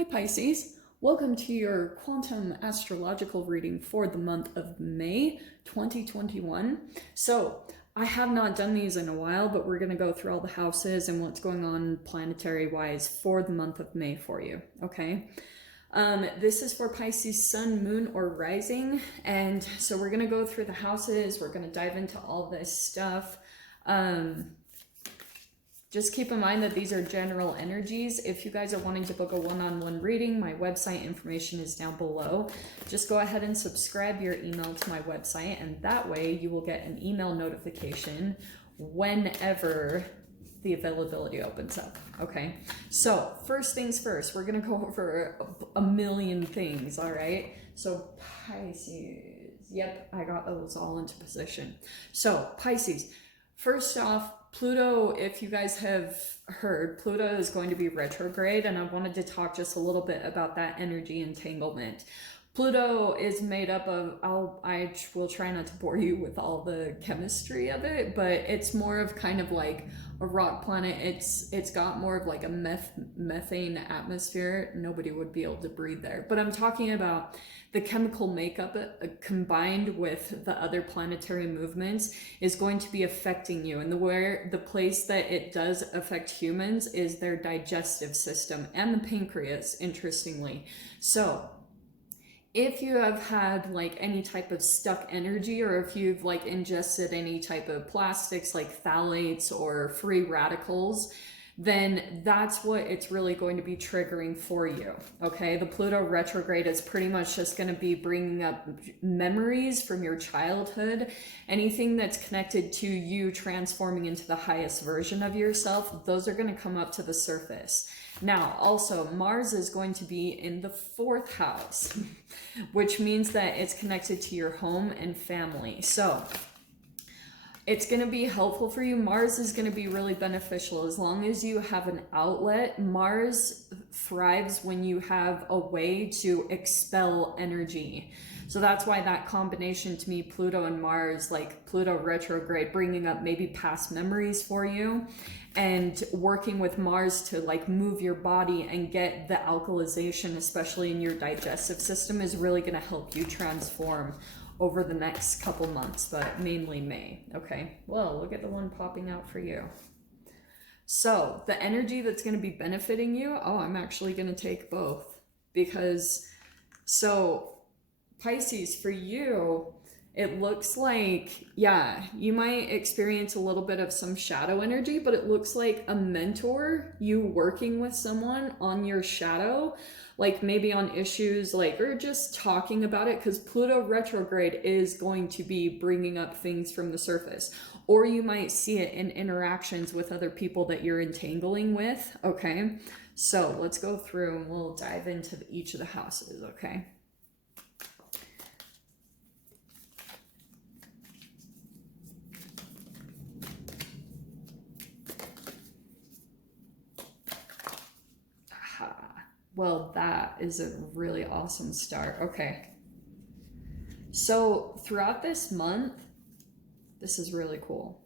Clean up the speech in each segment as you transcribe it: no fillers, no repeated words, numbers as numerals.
Hi Pisces, welcome to your quantum astrological reading for the month of May 2021. So I have not done these in a while, but we're going to go through all the houses and what's going on planetary wise for the month of May for you, okay? This is for Pisces sun, moon, or rising, and so we're going to go through the houses, we're going to dive into all this stuff. Just keep in mind that these are general energies. If you guys are wanting to book a one-on-one reading, my website information is down below. Just go ahead and subscribe your email to my website, and that way you will get an email notification whenever the availability opens up, okay? So first things first, we're gonna go over a million things, all right? So Pisces, yep, I got those all into position. So Pisces, first off, Pluto, if you guys have heard, Pluto is going to be retrograde, and I wanted to talk just a little bit about that energy entanglement. Pluto is made up of, I will try not to bore you with all the chemistry of it, but it's more of kind of like a rock planet. It's got more of like a methane atmosphere. Nobody would be able to breathe there. But I'm talking about the chemical makeup combined with the other planetary movements is going to be affecting you. And the place that it does affect humans is their digestive system and the pancreas, interestingly. So if you have had like any type of stuck energy, or if you've like ingested any type of plastics like phthalates or free radicals, then that's what it's really going to be triggering for you, okay? The Pluto retrograde is pretty much just going to be bringing up memories from your childhood, anything that's connected to you transforming into the highest version of yourself, those are going to come up to the surface. Now, also, Mars is going to be in the 4th house, which means that it's connected to your home and family. So it's going to be helpful for you. Mars is going to be really beneficial as long as you have an outlet. Mars thrives when you have a way to expel energy. So that's why that combination to me, Pluto and Mars, like Pluto retrograde, bringing up maybe past memories for you, and working with Mars to like move your body and get the alkalization, especially in your digestive system, is really going to help you transform over the next couple months, but mainly May. Okay, well, look at the one popping out for you. So the energy that's going to be benefiting you, I'm actually going to take both, because so Pisces, for you, it looks like, yeah, you might experience a little bit of some shadow energy, but it looks like a mentor, you working with someone on your shadow, like maybe on issues, like, or just talking about it, because Pluto retrograde is going to be bringing up things from the surface. Or you might see it in interactions with other people that you're entangling with, okay? So let's go through and we'll dive into each of the houses, okay? Well, that is a really awesome start. Okay. So throughout this month, this is really cool.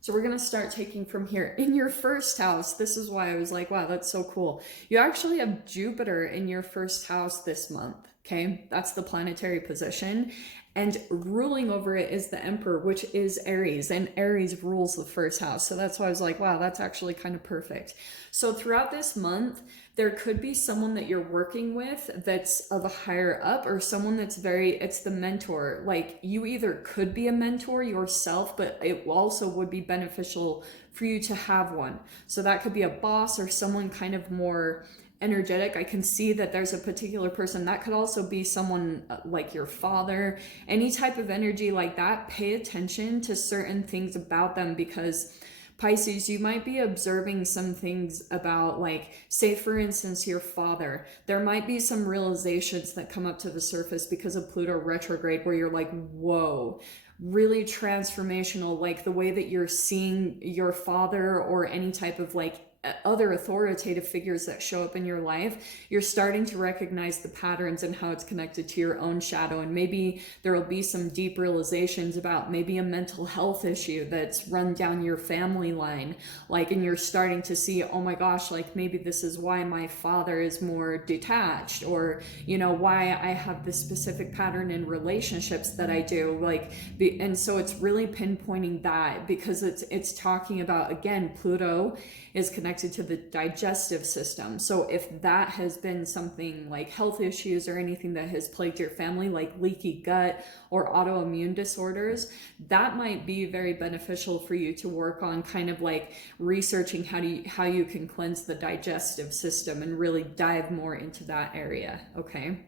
So we're going to start taking from here. In your 1st house, this is why I was like, wow, that's so cool. You actually have Jupiter in your 1st house this month, okay? That's the planetary position. And ruling over it is the Emperor, which is Aries, and Aries rules the 1st house. So that's why I was like, wow, that's actually kind of perfect. So throughout this month, there could be someone that you're working with that's of a higher up, or someone that's it's the mentor. Like, you either could be a mentor yourself, but it also would be beneficial for you to have one. So that could be a boss or someone kind of more energetic. I can see that there's a particular person. That could also be someone like your father, any type of energy like that. Pay attention to certain things about them, because Pisces, you might be observing some things about, like, say for instance, your father. There might be some realizations that come up to the surface because of Pluto retrograde where you're like, whoa, really transformational, like the way that you're seeing your father or any type of like other authoritative figures that show up in your life, you're starting to recognize the patterns and how it's connected to your own shadow. And maybe there will be some deep realizations about maybe a mental health issue that's run down your family line. Like, and you're starting to see, oh my gosh, like maybe this is why my father is more detached, or, you know, why I have this specific pattern in relationships that I do. Like, and so it's really pinpointing that, because it's talking about, again, Pluto is connected to the digestive system. So if that has been something like health issues or anything that has plagued your family, like leaky gut or autoimmune disorders, that might be very beneficial for you to work on, kind of like researching how you can cleanse the digestive system and really dive more into that area. Okay.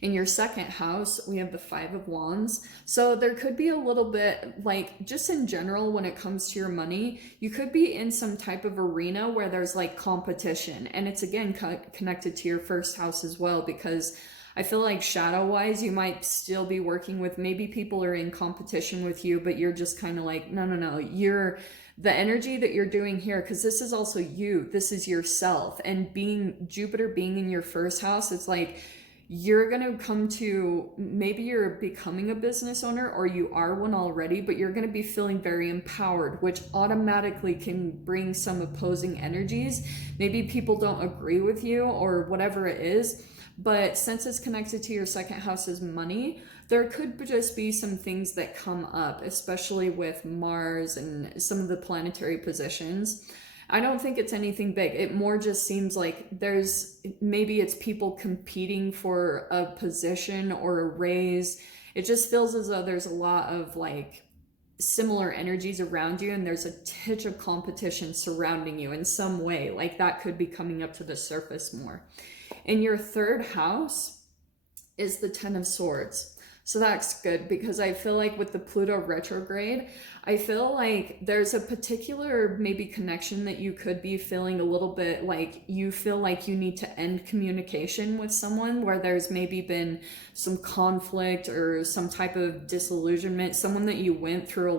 In your second house, we have the Five of Wands. So there could be a little bit, like, just in general, when it comes to your money, you could be in some type of arena where there's like competition. And it's again connected to your first house as well, because I feel like shadow wise, you might still be working with, maybe people are in competition with you, but you're just kind of like, no, you're the energy that you're doing here, because this is also you, this is yourself. And Jupiter being in your first house, it's like, you're going to come to, maybe you're becoming a business owner, or you are one already, but you're going to be feeling very empowered, which automatically can bring some opposing energies. Maybe people don't agree with you or whatever it is, but since it's connected to your second house's money, there could just be some things that come up, especially with Mars and some of the planetary positions. I don't think it's anything big. It more just seems like maybe it's people competing for a position or a raise. It just feels as though there's a lot of like similar energies around you, and there's a titch of competition surrounding you in some way. Like that could be coming up to the surface more. In your third house is the Ten of Swords. So that's good, because I feel like with the Pluto retrograde, I feel like there's a particular maybe connection that you could be feeling a little bit like you feel like you need to end communication with someone, where there's maybe been some conflict or some type of disillusionment, someone that you went through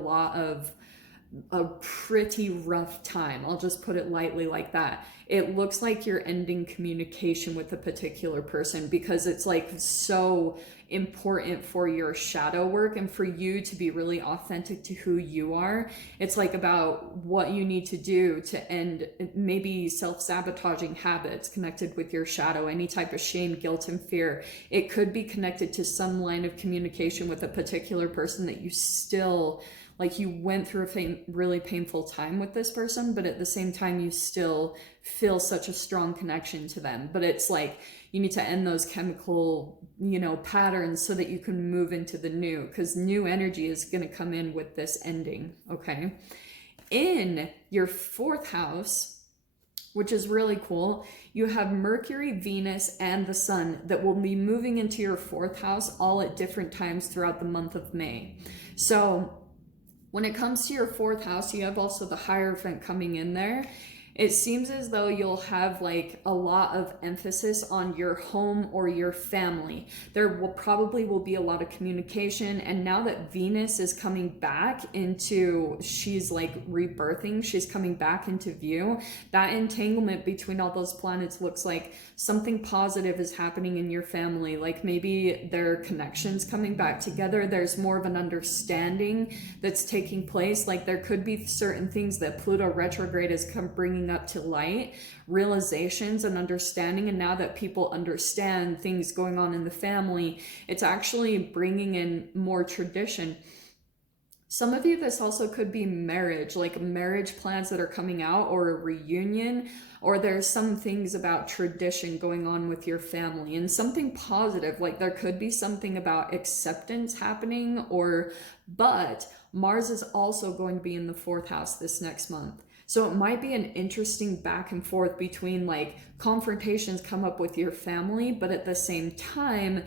a pretty rough time. I'll just put it lightly like that. It looks like you're ending communication with a particular person, because it's like so important for your shadow work and for you to be really authentic to who you are. It's like about what you need to do to end maybe self-sabotaging habits connected with your shadow, any type of shame, guilt, and fear. It could be connected to some line of communication with a particular person that you still, like, you went through a really painful time with this person, but at the same time, you still feel such a strong connection to them. But it's like, you need to end those chemical, patterns so that you can move into the new, because new energy is going to come in with this ending. Okay. In your fourth house, which is really cool, you have Mercury, Venus, and the Sun that will be moving into your fourth house all at different times throughout the month of May. So when it comes to your fourth house, you have also the Hierophant coming in there. It seems as though you'll have like a lot of emphasis on your home or your family. There will probably be a lot of communication. And now that Venus is coming back she's like rebirthing, she's coming back into view, that entanglement between all those planets looks like something positive is happening in your family. Like maybe their connections coming back together. There's more of an understanding that's taking place. Like there could be certain things that Pluto retrograde is bringing up to light, realizations and understanding. And now that people understand things going on in the family, it's actually bringing in more tradition. Some of you, this also could be marriage, like marriage plans that are coming out, or a reunion, or there's some things about tradition going on with your family and something positive. Like there could be something about acceptance happening, but Mars is also going to be in the fourth house this next month. So it might be an interesting back and forth between like confrontations come up with your family, but at the same time,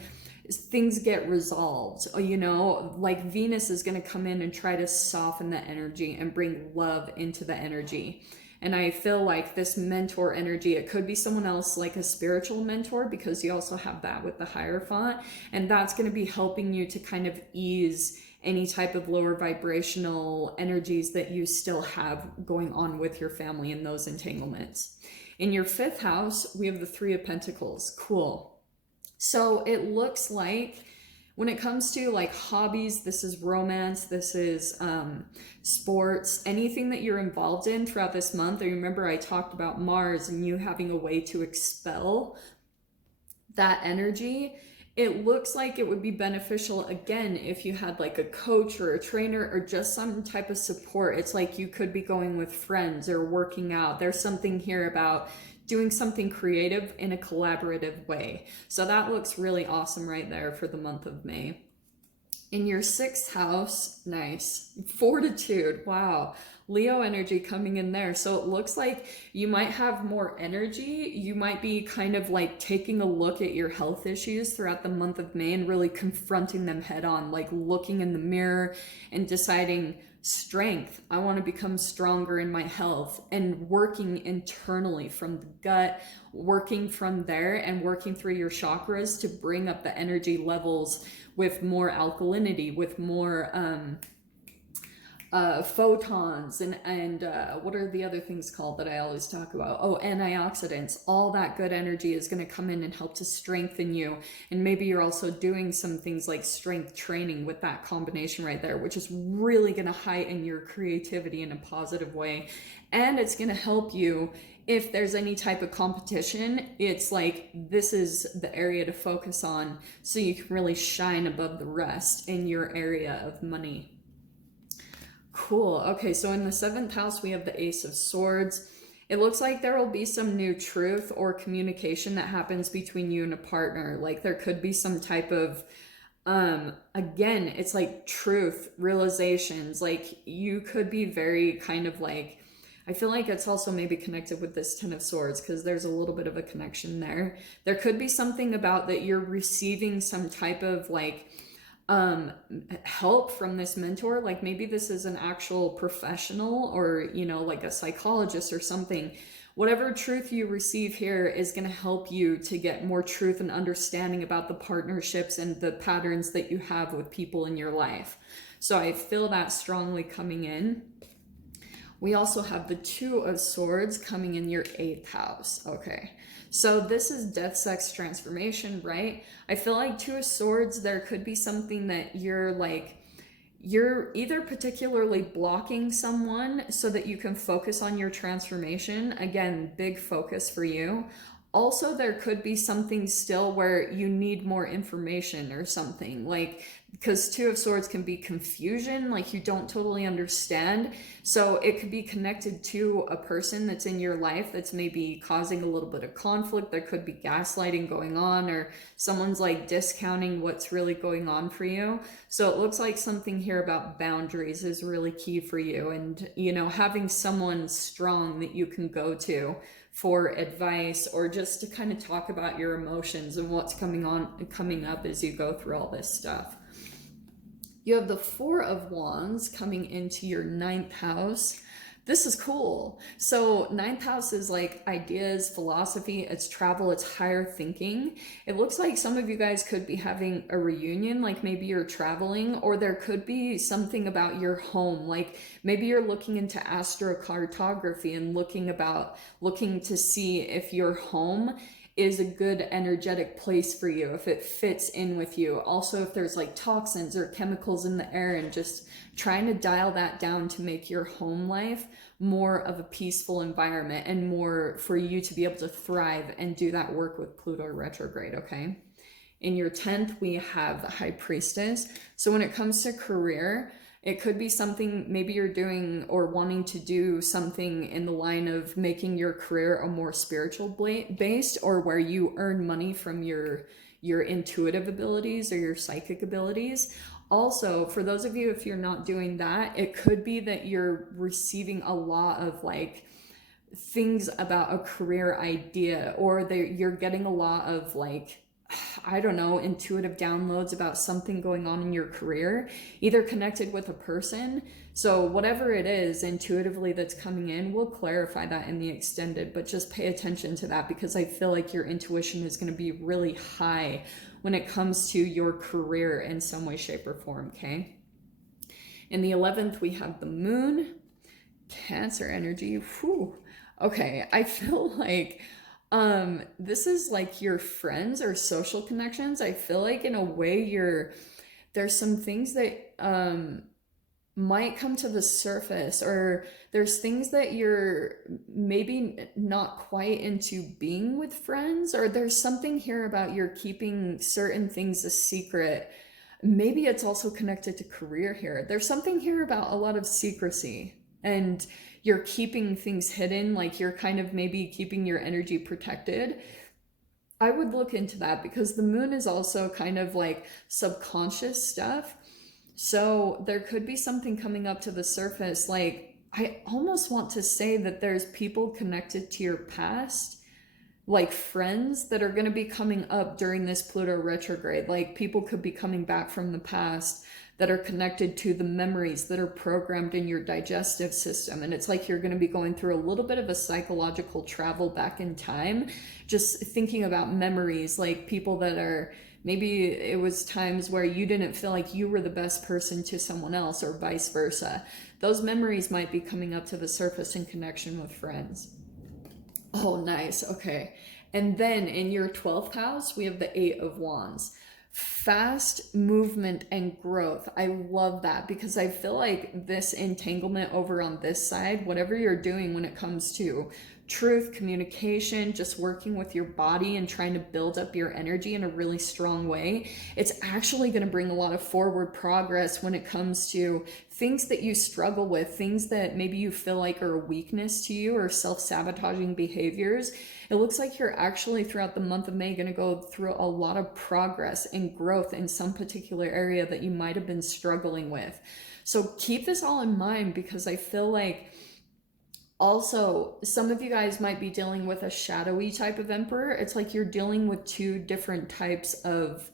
things get resolved. Like Venus is going to come in and try to soften the energy and bring love into the energy. And I feel like this mentor energy, it could be someone else, like a spiritual mentor, because you also have that with the Hierophant. And that's going to be helping you to kind of ease any type of lower vibrational energies that you still have going on with your family in those entanglements. In your 5th house, we have the 3 of Pentacles. Cool. So it looks like when it comes to like hobbies, this is romance, this is sports, anything that you're involved in throughout this month. I remember I talked about Mars and you having a way to expel that energy. It looks like it would be beneficial again if you had like a coach or a trainer or just some type of support. It's like you could be going with friends or working out. There's something here about doing something creative in a collaborative way. So that looks really awesome right there for the month of May. In your 6th house, nice. Fortitude, wow. Leo energy coming in there. So it looks like you might have more energy. You might be kind of like taking a look at your health issues throughout the month of May and really confronting them head on, like looking in the mirror and deciding, strength, I want to become stronger in my health, and working internally from the gut, working from there and working through your chakras to bring up the energy levels with more alkalinity, with more photons and what are the other things called that I always talk about? Oh, antioxidants. All that good energy is going to come in and help to strengthen you. And maybe you're also doing some things like strength training with that combination right there, which is really going to heighten your creativity in a positive way. And it's going to help you if there's any type of competition. It's like this is the area to focus on so you can really shine above the rest in your area of money. Cool. Okay, so in the 7th house, we have the Ace of Swords. It looks like there will be some new truth or communication that happens between you and a partner. Like there could be some type of, again, it's like truth, realizations. Like you could be very kind of like, I feel like it's also maybe connected with this 10 of Swords because there's a little bit of a connection there. There could be something about that you're receiving some type of like, help from this mentor. Like maybe this is an actual professional or, you know, like a psychologist or something. Whatever truth you receive here is going to help you to get more truth and understanding about the partnerships and the patterns that you have with people in your life. So I feel that strongly coming in. We also have the 2 of Swords coming in your 8th house. Okay. So this is death, sex, transformation, right? I feel like 2 of Swords, there could be something that you're like, you're either particularly blocking someone so that you can focus on your transformation. Again, big focus for you. Also, there could be something still where you need more information or something, like, because 2 of Swords can be confusion, like you don't totally understand. So it could be connected to a person that's in your life that's maybe causing a little bit of conflict. There could be gaslighting going on, or someone's like discounting what's really going on for you. So it looks like something here about boundaries is really key for you. And, you know, having someone strong that you can go to for advice or just to kind of talk about your emotions and what's coming up as you go through all this stuff. You have the 4 of Wands coming into your 9th house. This is cool. So 9th house is like ideas, philosophy, it's travel, it's higher thinking. It looks like some of you guys could be having a reunion, like maybe you're traveling, or there could be something about your home. Like maybe you're looking into astrocartography and looking to see if your home is a good energetic place for you, if it fits in with you. Also, if there's like toxins or chemicals in the air, and just trying to dial that down to make your home life more of a peaceful environment and more for you to be able to thrive and do that work with Pluto retrograde, okay? In your 10th, we have the High Priestess. So when it comes to career, it could be something maybe you're doing or wanting to do something in the line of making your career a more spiritual based, or where you earn money from your intuitive abilities or your psychic abilities. Also, for those of you, if you're not doing that, it could be that you're receiving a lot of like things about a career idea, or you're getting a lot of like, I don't know, intuitive downloads about something going on in your career, either connected with a person. So whatever it is intuitively that's coming in, we'll clarify that in the extended, but just pay attention to that because I feel like your intuition is going to be really high when it comes to your career in some way, shape, or form, okay? In the 11th, we have the moon, Cancer energy. Whew. Okay, I feel like this is like your friends or social connections. I feel like in a way there's some things that might come to the surface, or there's things that you're maybe not quite into being with friends, or there's something here about you're keeping certain things a secret. Maybe it's also connected to career here. There's something here about a lot of secrecy, and you're keeping things hidden, like you're kind of maybe keeping your energy protected. I would look into that because the moon is also kind of like subconscious stuff. So there could be something coming up to the surface. Like, I almost want to say that there's people connected to your past, like friends that are going to be coming up during this Pluto retrograde. Like, people could be coming back from the past that are connected to the memories that are programmed in your digestive system. And it's like you're going to be going through a little bit of a psychological travel back in time, just thinking about memories, like people that are, maybe it was times where you didn't feel like you were the best person to someone else, or vice versa. Those memories might be coming up to the surface in connection with friends. Oh, nice. Okay. And then in your 12th house, we have the 8 of Wands. Fast movement and growth. I love that because I feel like this entanglement over on this side, whatever you're doing when it comes to truth, communication, just working with your body and trying to build up your energy in a really strong way, it's actually going to bring a lot of forward progress when it comes to things that you struggle with, things that maybe you feel like are a weakness to you, or self-sabotaging behaviors. It looks like you're actually throughout the month of May going to go through a lot of progress and growth in some particular area that you might have been struggling with. So keep this all in mind, because I feel like also, some of you guys might be dealing with a shadowy type of emperor. It's like you're dealing with two different types of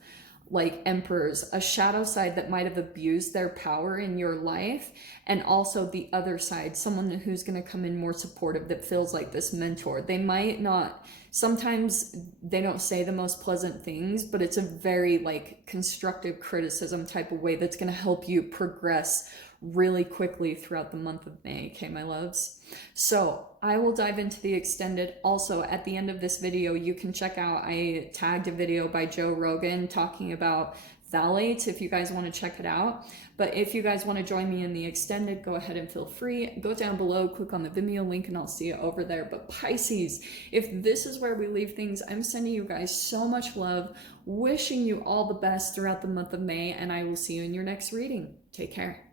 like emperors, a shadow side that might have abused their power in your life, and also the other side, someone who's going to come in more supportive, that feels like this mentor. They might not, sometimes they don't say the most pleasant things, but it's a very like constructive criticism type of way that's going to help you progress really quickly throughout the month of May. Okay, my loves? So I will dive into the extended. Also, at the end of this video, you can check out, I tagged a video by Joe Rogan talking about phthalates if you guys want to check it out. But if you guys want to join me in the extended, go ahead and feel free. Go down below, click on the Vimeo link, and I'll see you over there. But Pisces, if this is where we leave things, I'm sending you guys so much love, wishing you all the best throughout the month of May, and I will see you in your next reading. Take care.